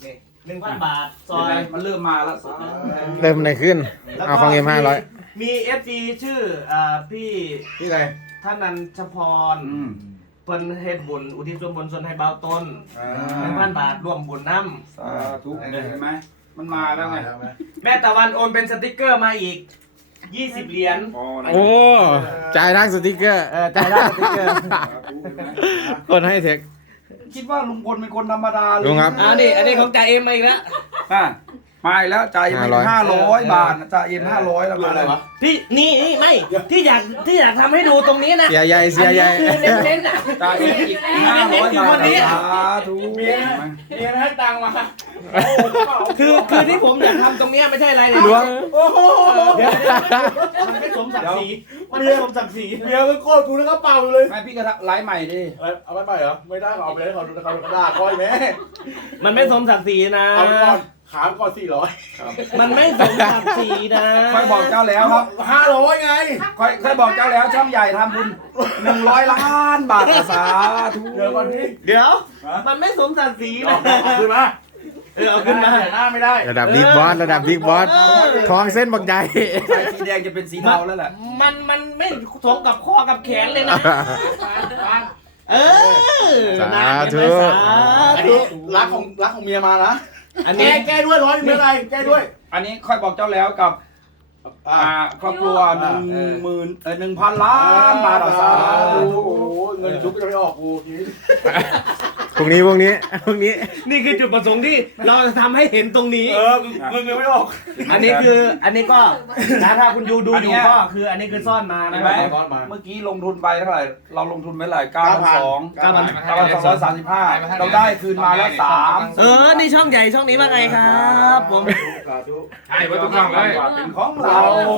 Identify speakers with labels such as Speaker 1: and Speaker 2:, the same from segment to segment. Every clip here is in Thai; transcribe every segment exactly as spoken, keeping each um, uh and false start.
Speaker 1: นี่หนึ่งพันบาทซอย
Speaker 2: มันเริ่มมาแล้ว
Speaker 3: เริ่มไหนขึ้นเอาของเอ็มห้าร้อย
Speaker 1: มีเอฟซีชื่ออ่าพี่
Speaker 4: ที่ไหน
Speaker 1: ท่านนันชพร
Speaker 2: อืม
Speaker 1: เพิ่นเฮ็ดบุญอุทิศส่วนบุญส่วนให้เบาต้น
Speaker 4: อ่า
Speaker 1: หนึ่งพันบาทรวมบุญน้
Speaker 2: สาธุเห็นไหมมันมาแล้วไง
Speaker 1: ำแม่ตะวันโอนเป็นสติกเกอร์มาอีกยี่สิบเหรียญ
Speaker 2: อ๋อนะ
Speaker 3: โอ้จ่ายทางสติกเกอร์
Speaker 1: เออจ่ายได้สติกเกอร์
Speaker 2: สาธุเห็นไหม
Speaker 3: คนให้เทค
Speaker 2: คิดว่าลุงพลเป็นคนธรรมดาเลย
Speaker 3: ลุงครับ
Speaker 1: อ่านี่อันนี้ของจ่าเอ็มมาอีกแล้ว
Speaker 2: อ่ะมาอีกแล้วจ่ายไปห้าร้อยบาทนะจ่ายเอ็มห้าร้อยแล้วมา
Speaker 4: อะไรวะ
Speaker 1: ที่นี่นี่ไม่ที่อยากที่อยากทำให้ดูตรงนี้นะ
Speaker 3: เสียใหญ่เสียใหญ่
Speaker 1: อันนี้คือเน้นๆนะ
Speaker 2: จ่ายเอ็มอีกห้าร้อยบาทสาธุ
Speaker 4: เมียเมียให้ตังค์มา
Speaker 1: คือคือที่ผมอยากทำตรงเนี้ยไม่ใช่อะไรเลย
Speaker 3: ล้วง
Speaker 4: โอ้โห
Speaker 1: เดี๋ยวเดี๋ยวมันไม่สมศักดิ์ศรีมันไม่สมศักดิ์ศรี
Speaker 4: เมียมันโคตรกูแล้วก็เป่าอยู่เลย
Speaker 2: ไม่พี่กระทะไลฟ์ใหม่ดิ
Speaker 4: เอ้ยเอาไม่ไปเหรอไม่ได้เอาไปให้เขาดูเขาดูกระดาษก้อยแม่
Speaker 1: มันไม่สมศักดิ์ศรีนะ
Speaker 4: เอาก่อนขามก่อนสี่ร้อย
Speaker 1: มันไม่สมศักดิ์ศรีนะ
Speaker 2: ค่อยบอกเจ้าแล้วครับ
Speaker 4: ห้าร้อยไง
Speaker 2: ค่อยค่อยบอกเจ้าแล้วช่างใหญ่ทำบุญหนึ่งร้อยล้านบาทสาธุ
Speaker 4: เดี๋ยวก่อนพี่
Speaker 1: เดี๋ยว มันไม่สมศักดิ์ศรีนะ
Speaker 4: ขึ้นมา
Speaker 1: เออเอาขึ้นมา
Speaker 4: หน้าไม่ได้
Speaker 3: ระดับบิ๊กบอสระดับบิ๊กบอสทองเส้นบักใหญ่
Speaker 2: ใส่สีแดงจะเป็นสีเทาแล้วแหละ
Speaker 1: มันมันไม่สมกับคอกับแขนเลยนะ เออ
Speaker 3: สา
Speaker 1: นะ
Speaker 3: ธุ
Speaker 1: เห็นไหมสา
Speaker 4: อัน
Speaker 1: ธุ
Speaker 4: นี้รักของรักของเมียมานะ
Speaker 1: อัน
Speaker 4: แก้
Speaker 1: นี้
Speaker 4: แก้ด้วยร้อยหนึ่งไม่เป็นไรแก้ด้วย
Speaker 2: อันนี้ค่อยบอกเจ้าแล้วกับ
Speaker 4: อ่า
Speaker 2: อ่าครอบครัวหนึ่งหมื่นเออหนึ่งพันล้านบาทสาธุ
Speaker 4: โอ้โหเงินชุบก็จะไม่ออกกูทีนี้
Speaker 3: พรุ่งนี้พรุ่งนี้พรุ่งนี้
Speaker 1: นี่คือจุดประสงค์ที่เราจะทำให้เห็นตรงนี้
Speaker 4: เออเงินเงินไม่ออก
Speaker 1: อันนี้คืออันนี้ก็นะถ้าคุณยูดูอยู่ก็คืออันนี้คือซ่อนมา
Speaker 2: เห็
Speaker 1: นะ
Speaker 2: นไหม
Speaker 4: ก้อนมา
Speaker 2: เมื่อกี้ลงทุนไปเท่าไหร่เราลงทุนไปเท่าไหร่เก้าพันสอง
Speaker 4: เก้าพัน
Speaker 2: เก้าพันสองร้อยสามสิบห้าเราได้คืนมาแล้วสาม
Speaker 1: เออนี่ช่องใหญ่ช่องนี้ว่าไงครับผม
Speaker 4: สาธุ
Speaker 5: ใช่วัตถุกรรมเลย
Speaker 2: เป็นของเรา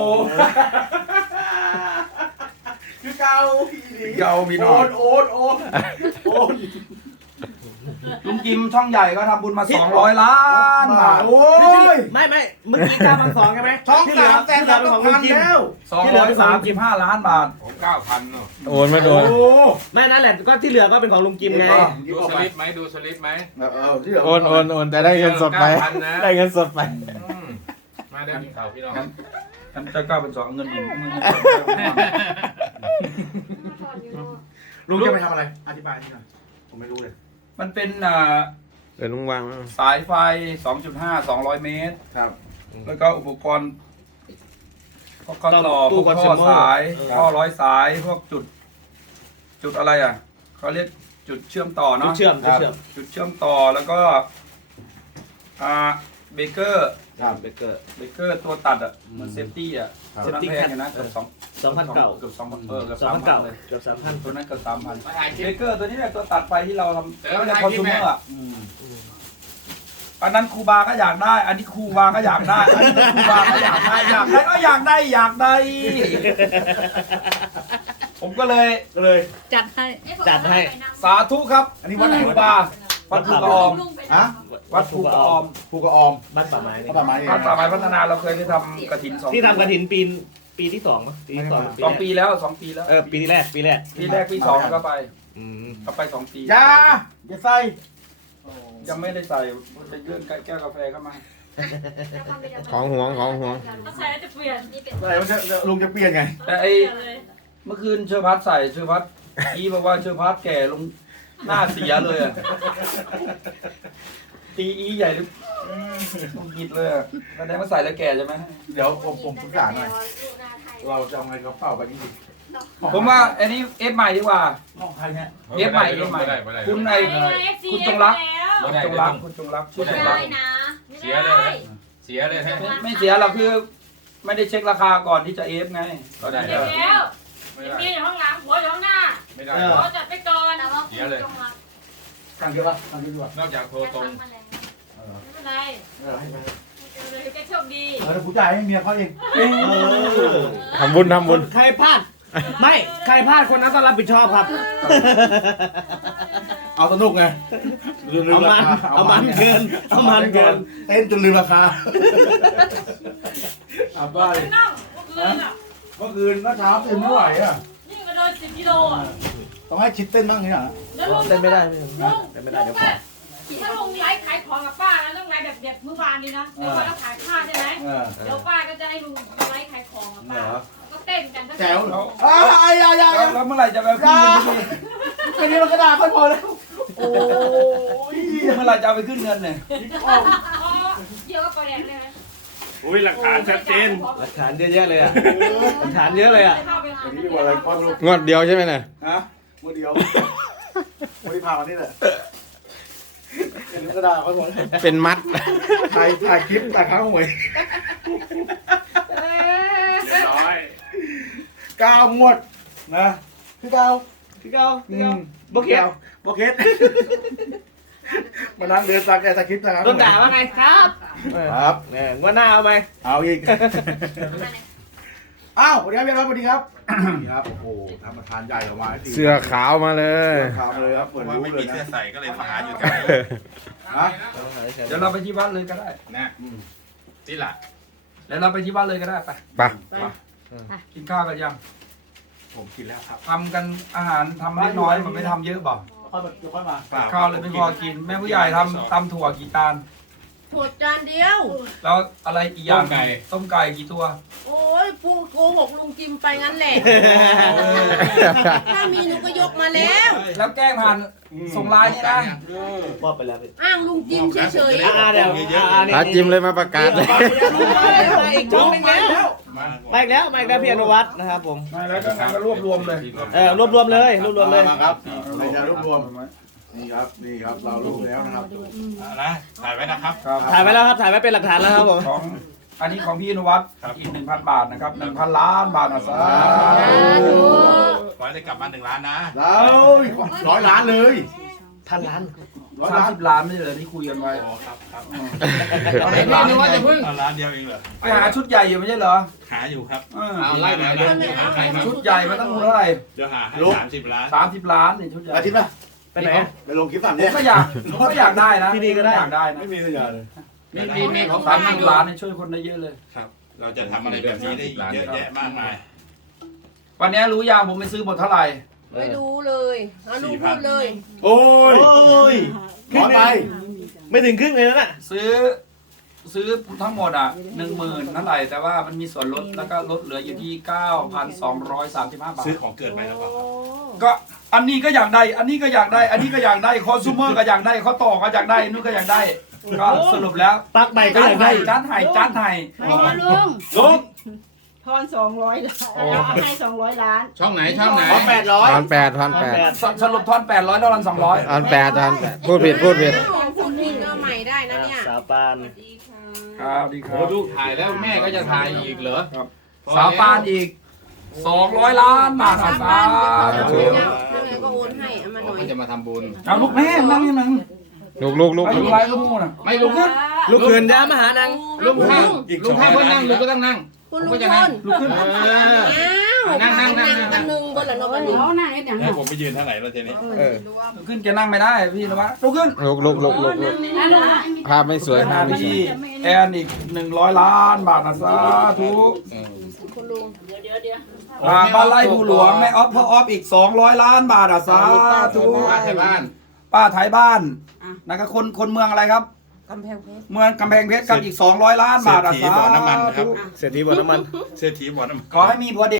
Speaker 4: คือเก่า
Speaker 2: เก่าพี่น้
Speaker 4: โอ
Speaker 2: อง
Speaker 4: นโอนโอนโอน
Speaker 2: ลุงจิมช่องใหญ่ก็ทำบุญมาสองร้อยล้านบาท
Speaker 4: โอ้ย
Speaker 1: ไม่ไม่เมื่อกี้เก้าพันสองใช่ไหม
Speaker 4: ช่อง
Speaker 1: ที่เหลื
Speaker 4: สามแสน
Speaker 1: ที่เหลื
Speaker 4: สา
Speaker 1: อ
Speaker 4: ม
Speaker 1: เป็น
Speaker 4: ต้
Speaker 1: ข
Speaker 4: อ
Speaker 1: อง งลุงจิม
Speaker 4: พันแล้ว
Speaker 2: สองร้อยสามสิบห้าล้านบาท
Speaker 5: ผมเก้าพันเนาะ
Speaker 3: โอนไม่โดน
Speaker 4: โอ้
Speaker 1: ไม่นั่นแหละก็ที่เหลือก็เป็นของลุงจิมไง
Speaker 5: ดูสลิปไหมดูสลิปไหม
Speaker 4: เออเออที่เหลือ
Speaker 3: โอนโอนโอนแต่ได้เงินสดไป ได้เงินสดไป
Speaker 5: อืมมาได้ข่าวพี่น้อง
Speaker 2: ฉันจะก้าวเป็นสองเงินหนึ่ง
Speaker 4: ลุงจะไปทำอะไรอธิบายที่หน่อยผมไม่รู้เลย
Speaker 2: มันเป็นอ่า
Speaker 3: เดี๋ยวลุงวาง
Speaker 2: สายไฟ สองจุดห้า สองร้อยเมตร
Speaker 4: ครับ
Speaker 2: แล้วก็อุปกรณ์พวกข้อต่อ
Speaker 1: ตู้
Speaker 2: พวก
Speaker 1: คอน
Speaker 2: ข้
Speaker 1: ซู
Speaker 2: อ
Speaker 1: เมอร์
Speaker 2: สาย
Speaker 1: เออ
Speaker 2: ข้อร้อยสาย พวกจุด จุดอะไรอ่ะเขาเรียกจุดเชื่อมต่อ
Speaker 1: จุด
Speaker 2: เนาะ
Speaker 1: เชื่อมจุดเชื่อม
Speaker 2: จุดเชื่อมต่อแล้วก็อ่าเบเกอร์
Speaker 4: ครับ
Speaker 1: เบเกอร์
Speaker 2: เบเกอร์ตัวตัดอ่ะเหมือนเซฟตี้อ่ะ
Speaker 4: ครับ
Speaker 2: ตัวนั้น
Speaker 1: Safety
Speaker 2: แพงอยู่นะเกือบสอง
Speaker 1: สองพันเก่า
Speaker 2: เกือบสองพันเออเกือบ
Speaker 1: สอง
Speaker 2: สาม
Speaker 1: พัน
Speaker 2: พั
Speaker 1: เก่าน
Speaker 2: เลย
Speaker 1: เกือบสามพัน
Speaker 2: ตัวนั้นเกือบสามพัน
Speaker 5: มาถ่ายคลิ
Speaker 2: เบ
Speaker 5: ป
Speaker 2: เกอร์ตัวนี้แหละตัวตัดไฟที่เราทำ
Speaker 5: เออ
Speaker 2: ไม่ได้
Speaker 5: ถ่าย
Speaker 2: คอน
Speaker 5: คลิ
Speaker 2: ซู
Speaker 5: ป
Speaker 2: เม
Speaker 5: แม่
Speaker 2: อร์อ่ะอันนั้นครูบาก็อยากได้ อันนี้ครูบาก็อยากได้ อันนี้ครูบาก็อยากได้อยากได้ก็อยากได้อยากได้ ผมก็เลย
Speaker 4: ก็เลย
Speaker 6: จัดให้
Speaker 1: จัดให้
Speaker 2: สาธุครับ
Speaker 4: อันนี้วัดไหน
Speaker 2: ครู
Speaker 4: วัด
Speaker 2: บาวัดภูกระออม
Speaker 4: ฮะ
Speaker 2: วัดภูกระออม
Speaker 4: ภูกระออม
Speaker 1: บ้านป่าไม้นี่
Speaker 4: เขาประมาณนี้
Speaker 2: วัดป่าไม้พัฒนาเราเคยได้ทำกระถินสอง
Speaker 1: ที่ทำกระถินปีนปีที่สองมั้งปีที่สอง
Speaker 2: สองปีแล้วสองปีแล้ว
Speaker 1: เออปีที่แรกปีแรก
Speaker 2: ปีแรกปีสองก็ไป
Speaker 1: อืม
Speaker 2: ก็ไปสองปี
Speaker 4: อยาอย่าใส่
Speaker 2: ยังไม่ได้ใส่ไปเลื่อนแก้วกาแฟเข้ามา
Speaker 3: ของห่วงของห่วง
Speaker 6: ถ้าใส่แล้วจะเปลี่ยนนี่เป็น
Speaker 4: อะไรมันจะลุงจะเปลี่ยนไง
Speaker 2: แต่ไอเมื่อคืนเชอร์พัทใส่เชอร์พัทอีบอกว่าเชอร์พัทแก่ลงหน้าเสียเลยอะตีอีใหญ่เลยต้องกิดเลยอะแสดงว่าใส่แล้วแก่ใช่ไหม
Speaker 4: เดี๋ยวผมผมปรึกษาหน่อยเราจะเอาไงกระเป๋าไปนี่ดิ
Speaker 2: ผมว่าอันนี้เอฟใหม่ดีกว่า
Speaker 4: ของใครเนี่ย
Speaker 2: เอฟใหม่เอฟใหม่
Speaker 5: ไม่ได้ไม่ได้
Speaker 2: คุณไอ คุณจงรัก คุณจงรักคุณจงรักชื่อจงรัก
Speaker 6: ได้นะ
Speaker 5: เสียเลยนะเสียเลยฮะ
Speaker 2: ไม่ไม่เสียหรอกคือไม่ได้เช็คราคาก่อนที่จะเอฟไง
Speaker 5: ก็ได้
Speaker 6: เดี๋ยวแล้ว
Speaker 5: ไม่ได้
Speaker 6: เมียอยู่ข้างหลังหัวอยู่ข้างหน้า
Speaker 5: ไม่ได้
Speaker 6: หัวจัดไปก่อนนะว่า
Speaker 5: เสียเลย
Speaker 4: ตั้งเยอะปะตั้งเยอะดีกว่าน
Speaker 5: อกจากโทรตรง
Speaker 6: ไม่เป็นไร
Speaker 4: เออให้ไป
Speaker 6: แกโชคดี
Speaker 4: เออเดี๋ยวกูจ่ายให้เมียเขาเอง
Speaker 1: เออ
Speaker 3: ทำบุญทำบุญ
Speaker 1: ใครพลาดไม่ใครพลาดคนนั้นต้องรับผิดชอบครับ
Speaker 4: เอาสนุกไงลืมลื
Speaker 1: เอา
Speaker 4: ม
Speaker 1: มั
Speaker 4: ราน คา
Speaker 1: เอามันเกินเอามันเกิน
Speaker 4: เต้นจนลืมราคาอ่ะบ้าเลย
Speaker 6: นั่งเมื่อคืนอ่ะ
Speaker 4: เมื่อคืนเมื่อเช้าตื่นไม่ไหวอ่ะ
Speaker 6: นี่กระโดดสิบกิโลอ่ะ
Speaker 4: ต้องให้ชิดเต้นบ้างนี่หรอ
Speaker 6: แล้วลุง
Speaker 1: เต้นไม่ได้ไม่
Speaker 6: ลุง
Speaker 1: เต้นไม่ได้เดี๋ยว
Speaker 6: ถ้าลุงไลฟ์ขายของกับป้านะต้องแบบเมื่อวานนี้นะเมื่อวานเราขายข้าวใช่ไหม
Speaker 4: เออ
Speaker 6: เดี๋ยวป้าก็จะให้ลุงมาไลฟ์ขายของอะป้าก็เต้นกันทั้ง
Speaker 1: แจ๋ว
Speaker 6: สอง
Speaker 1: อ้าวไอ้ยายา
Speaker 2: แล้วแล้วเมื่อไหร่จะไปขึ้นเงินที
Speaker 1: แค่นี้เราก็ด่าค่อยพอแล้วโอ้ย
Speaker 2: เมื่อไหร่จะเอาไปขึ้นเงินเนี่ย
Speaker 6: อ๋อเกี่ยวกับประเด็นเลยไหม
Speaker 5: อุ้ยหลักฐานชัดเจน
Speaker 1: หลักฐานเยอะแยะเลยอ่ะหลักฐานเยอะเลยอ่ะ
Speaker 4: อันนี้เรียกว่าอะไรก้อนลูก
Speaker 3: งวดเดียวใช่ไหมเนี่ย
Speaker 2: ฮะ
Speaker 4: มือเดียววันนี้พาวันนี้แหละเห็นกระดาษเขาหมด
Speaker 3: เป็นมัด
Speaker 4: ถ่ายถ่ายคลิปถ่ายค้างหวย
Speaker 5: ร้อย
Speaker 4: กาวหมดนะพี่กาว
Speaker 1: พี่เก้า
Speaker 4: อื
Speaker 1: พี่เก้าม โบเกต
Speaker 4: โบเกตมานั่งเดินตากแกถ่ายคลิปถ่ายค้าง
Speaker 1: โดนด่าว่าไงครับ
Speaker 4: ครับ
Speaker 1: เนี่ยงว่าหน้าเอาไหม
Speaker 4: เอาอีกอ้าวสวัสดีครับพี่ครับสวัสดีครับนี่ครับโอ้โหทำประธานใหญ่ออกมาให้ที
Speaker 3: เสื้อขาวมาเลย
Speaker 4: ขาวเลยครับเหมือน
Speaker 5: ว่า
Speaker 4: รู้
Speaker 5: ไม่
Speaker 4: เล
Speaker 5: มี
Speaker 4: ยนะ
Speaker 5: เสื้อใส่ก็เลยมาหาอยู่แถวนี้
Speaker 4: ฮะ
Speaker 2: เดี๋ยวเราไปที่วัดเลยก็ได้
Speaker 5: นะที่หลัก
Speaker 2: เดี๋ยวเราไปที่วัดเลยก็ได้ไป
Speaker 3: ไป
Speaker 2: กินข้าวกันยัง
Speaker 5: ผมกินแล้วครับ
Speaker 2: ทำกันอาหารทำเล็กน้อยมันไม่ทำเยอะบอก
Speaker 1: ค่อยมาเดี๋ยวค่อยมา
Speaker 2: ข้าวเลยไม่พอกิน แม่ผู้ใหญ่ทำตำถั่วกี่จาน
Speaker 7: ถั่วจานเดียว
Speaker 2: แล้วอะไรอีกอย่างต้มไก่กี่ตัว
Speaker 7: โอ้ยพูดโกหกลุงจิมไปงั้นแหละ ถ้ามีหนูก็ยกมาแล้ว
Speaker 2: แล้วแกล้งผ่านส่งไลน์นี่นะ
Speaker 1: มอบไปแล้วพี่
Speaker 7: อ้างลุงจิมเฉย
Speaker 1: อ่าเดี๋ยวอ่านี่
Speaker 3: หาจิมเลยมาประกาศเลย
Speaker 1: มาอีกช่องหนึงแล้วมาอีกแล้วมาอีกแล้วพี่อนุวัฒน์นะครับผม
Speaker 2: มาแล้วก็งานก็รวบรวมเลย
Speaker 1: เออรวบรวมเลยรวบรวมเลย
Speaker 4: มาครับในการรวบรวมนี่ครับนี่ครับเรารวบแล้วนะครับ
Speaker 5: นะถ่ายไว้นะครับ
Speaker 2: ครับ
Speaker 1: ถ่ายไว้แล้วครับถ่ายไว้เป็นหลักฐานแล้วครับผม
Speaker 2: ของอันนี้ของพี่อนุวัฒน์อีกหนึ่งพันบาทนะครับหนึ่งพันล้านบาทนะสาธุ
Speaker 5: ขอให้ได้กลับมาหนึ่งล้านนะ
Speaker 4: แล้วร้อยล้านเลย
Speaker 1: พันล้าน
Speaker 4: ร้อย
Speaker 2: สาม
Speaker 4: ล้าน
Speaker 2: สิบล้านไม่ใช่เหรอที่คุยกันไว้
Speaker 5: โอ้ครับครับ
Speaker 2: สามสิบล้านนี่
Speaker 5: เอาล้านเดียวเองเหรอ
Speaker 2: ไปหาชุดใหญ่อยู่ไม่ใช่เหรอ
Speaker 5: หาอยู่ครับ
Speaker 2: เออ
Speaker 5: เอาไล่มาเดี๋ยวหาใครครับ
Speaker 2: ชุดใหญ่มันต้องเท่าไหร่
Speaker 5: เดี๋ยวหาให้สามสิบล้าน
Speaker 2: สามสิบล้านนี่ชุดใหญ่
Speaker 4: อาทิตย์ป่ะ
Speaker 1: ไปไหนอะ
Speaker 4: ไปลงคลิปสาม
Speaker 2: ผ
Speaker 4: เนี่
Speaker 2: ม
Speaker 4: ย
Speaker 2: ก็อยากผมก็อยากได้นะ
Speaker 1: ที่นี่ก็ได้
Speaker 2: อยากได้นะ
Speaker 4: ไม่มีสัญญาเลย
Speaker 2: มีมีมีของสามสิบล้านนี่ช่วยคนได้เยอะเลย
Speaker 5: ครับ เราจะทำอะไรแบบนี้ได้อีกเยอะแยะมากมาย
Speaker 2: วันนี้รู้ยังผมไปซื้อหมดเท่าไหร่
Speaker 7: ๆไม่รู้เลยเอาลุงพูดเลย
Speaker 4: โอ้ย
Speaker 1: โอ้ย
Speaker 4: ร้อยไป
Speaker 1: ไม่ถึงครึ่งเลยนั่นน่ะ
Speaker 2: ซื้อซื้อทั้งหมดอ่ะหนึ่งหมื่นเท่าไหร่แต่ว่ามันมีส่วนลดแล้วก็ลดเหลืออยู่ที่เก้าพันสองร้อยสามสิบห้าบาท
Speaker 5: ซื้อของเกินไปแล้วเปล่าครับ
Speaker 2: ก็อันนี้ก็อยากได้ อันนี้ก็อยากได้ อันนี้ก็อยากได้คอน sumer ก็อยากได้เขาต่อก็อยากได้นู่นก็อยากได้ ก็สรุปแล้ว
Speaker 1: ปักใหม่ก็
Speaker 2: จา
Speaker 1: อน ยาก
Speaker 2: ไท
Speaker 1: ได้
Speaker 2: ยจานไทยจานไทย
Speaker 7: ไม่นะลุง
Speaker 2: ลุง
Speaker 7: ทอนสองร้อยล้านให้สองร้อยล้าน
Speaker 5: ช่องไหนช่องไหน
Speaker 1: ขอแปดร้อย
Speaker 3: พันแปดพันแปด
Speaker 2: สสรุปทอนแปดร้อยดอลลาร์สองร้อย
Speaker 3: พันแปดพันแปดพูดผิดพูดผิด
Speaker 7: ของคุณผิดก็ใหม่ได้นะเนี่ย
Speaker 1: สาวปาน
Speaker 2: ครับดีค
Speaker 5: โอ้
Speaker 2: รับ
Speaker 5: ดูถ่ายแล้วแม่ก็จะถ่ายอีกเหรอ
Speaker 2: ครับ สาวปานอีกสองร้อยล้านบาท
Speaker 7: สา
Speaker 2: สาม
Speaker 7: บ้านเดี๋ยว
Speaker 2: ปา
Speaker 7: เขา
Speaker 2: น
Speaker 7: จะช่วยเจ้าถ้าไงก็โอนให้เอามาหน่อย
Speaker 5: มันจะมาทำบุญ
Speaker 2: เอาลูกแม่นั่งยังนั่ง
Speaker 3: ลูกลูกลูก
Speaker 2: ไป
Speaker 3: ลู
Speaker 2: ดู
Speaker 3: ก
Speaker 2: ไรลูกมูน่ะ
Speaker 5: ไม่ลุกขึ้น
Speaker 1: ลูกคืนย้ามาหานาง
Speaker 5: ลุกข้างลุกข้างเพื่อนนั่งลุกก็ต้องนั่ง
Speaker 7: คุณลุง
Speaker 5: ก็
Speaker 7: พ
Speaker 5: จะนั่ง
Speaker 7: ล
Speaker 2: ลุกขึ้น
Speaker 5: เออ
Speaker 7: อ้าว
Speaker 5: นั่งนั่งนั่ง
Speaker 7: กันหนึ่งบนหลังนกกันหนึ่ง
Speaker 5: แล้วผมไปยืนเท่าไหร่แล้วทีนี้
Speaker 3: เออ
Speaker 2: ลุกขึ้นแกนั่งไม่ได้พี่นะวะลุกขึ้น
Speaker 3: ลูกลูกลูกลูกลูกภาพไม่สวยภาพไม่สวย
Speaker 2: พี่แอนอีกหนึ่งร้อยล้านบาทนะสาธุ
Speaker 7: คุณลุง
Speaker 6: เดี๋ยวเดี๋ยวเดี๋ยว
Speaker 2: อ่าบ้านไร่ภูหลวงแม่ออฟพ่อออฟอีกสองร้อยล้านบาทอ่ะสาธุ
Speaker 5: มาที่บ้าน
Speaker 2: ป้าไทยบ้านนะครับคนคนเมืองอะไรครับ
Speaker 7: กำแพงเพชร
Speaker 2: เมืองกำแพงเพชรกับอีกสองร้อยล้านบาทอ่ะสาธุ
Speaker 1: เศรษฐีบ่อน้ำมัน
Speaker 5: เศรษฐีบ่อน้ำ
Speaker 2: ขอให้มีผัวเด็ก